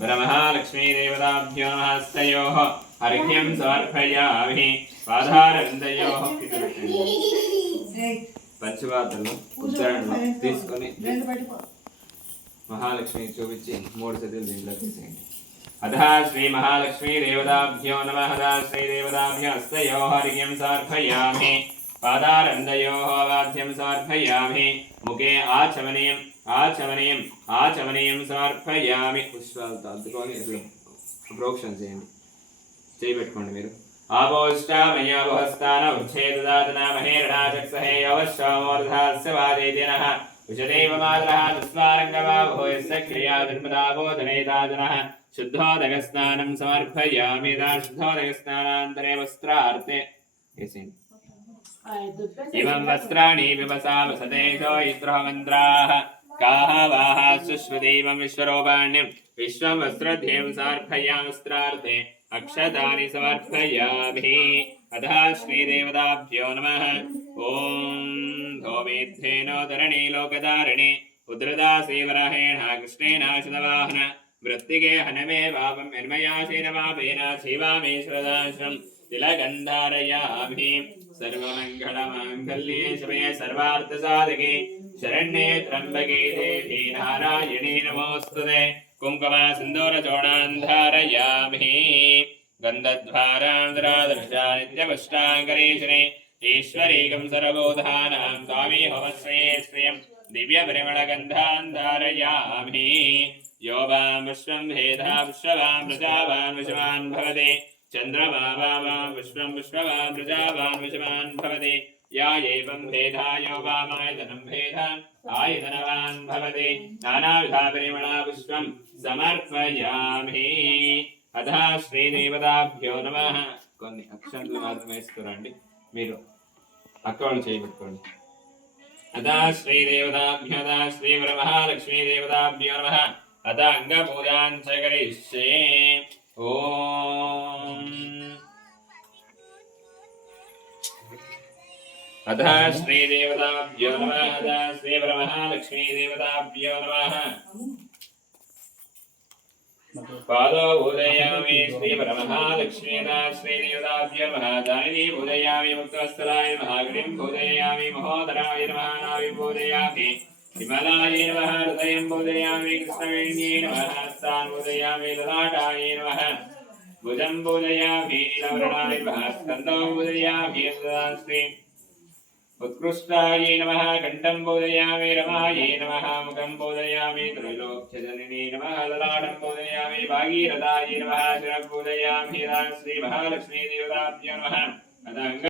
वरमहालक्ष्मीदेवताभ्यो नमः स्तयोः अर्घ्यं समर्पयामि पादारविन्दयोः పంచవాతలు ఉత్తరాయణలో తీసుకొని మహాలక్ష్మి చూపించి 3 సతులు దీంట్లో తీసేయండి. అథ శ్రీ మహాలక్ష్మీ దేవతాభ్యో నమః. శ్రీ దేవతాభ్యో హస్తయోః अर्घ्यं సమర్పయామి పాదారందయోః వాద్యం సమర్పయామి ముఖే ఆచమనీయం ఆచమనీయం ఆచమనీయం సమర్పయామి. పుష్పాలతో అద్దుకొని ఇట్లా ప్రోక్షణ చేయండి. చేయబెట్టుకోండి మీరు. आपोष्टामय्यावहस्तान उच्छेददातना महेरणाचक्षहे यवश्चामोर्धास्य वादेतिनः उषदेव मातरः तस्मारङ्गवाभूयस्य क्रिया जन्मदाबोधनेताजनः शुद्धोदकस्नानं समर्पयामि. यदा शुद्धोदकस्नानान्तरे वस्त्रार्थे इमं वस्त्राणि विवसा वसतेजो इन्द्रो मन्त्राः काः वाः सुष्वदेवं विश्वरूपाण्यं विश्वं वस्त्रध्यं समर्पयामि. वस्त्रार्थे अक्षतानि समर्पयामि. अतः श्रीदेवताभ्यो नमः. ॐ धौमेद्धेनो धरणी लोकधारिणे उद्रदासेवरहेण कृष्णेन शुतवाहन मृत्तिके हनमे पापं निर्मयाशेन पापेन शिवामेश्वरदाश्रं तिलगन्धारयामि. सर्वमङ्गलमाङ्गल्ये शिवे सर्वार्थसाधके शरण्ये त्र्यम्बके देवी नारायणे नमोऽस्तुते. कुङ्कुमा सिन्दूरचूर्णं धारयामि. गन्धद्वारान्ध्रादृशा नित्यपुष्टाङ्गरीशिने ईश्वरीकं सर्वभूतानां स्वामी होमश्रये श्रियं दिव्यपरिमलगन्धान् धारयामि. यो वां विश्वं भेदा विश्ववां प्रजावान् विश्वान् भवति चन्द्रमा वां विश्वं विश्ववान् प्रजावान् विश्वान् भवति. या एवं भेदा यो वामायतनं भेदा आयतनवान् भवति. नानाविधा परिमला पुष्पं समर्पयामि. अतः श्रीदेवताभ्यो नमः. కొన్ని అక్షంతలు మాత్రమే వేసుకోరండి. మీరు అక్కలు చేయబెట్టుకోండి. అతः శ్రీదేవతాభ్యో నమః. శ్రీ వరమహాలక్ష్మీదేవతాభ్యో నమః. అత అంగపూజాం చ కరిష్యే. ఓం अतः श्रीदेवताभ्यो नमः. अतः श्रीवरमहालक्ष्मीदेवताभ्यो नमः. पादो पूजयामि श्रीवरमहालक्ष्मीदा श्रीदेवताभ्यो नमः. दानिनी पूजयामि मुक्तस्थलाय नमः. अग्निं पूजयामि महोदराय नमः. नाभिं पूजयामि विमलाय नमः. हृदयं पूजयामि कृष्णवेण्ये नमः. हस्तान् पूजयामि ललाटाय नमः. भुजं पूजयामि नीलवर्णाय नमः. स्कन्दं पूजयामि श्री उत्कृष्टायै नमः. कण्ठं पूजयामि रमायै नमः. मुखं पूजयामि त्रैलोक्यजननी नमः. ललाटं पूजयामि भागीरथायै नमः. शिरं पूजयामि श्रीमहालक्ष्मीदेवताभ्यो नमः.